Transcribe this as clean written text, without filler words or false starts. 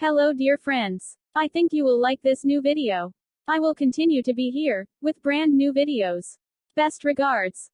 Hello dear friends. I think you will like this new video. I will continue to be here, with brand new videos. Best regards.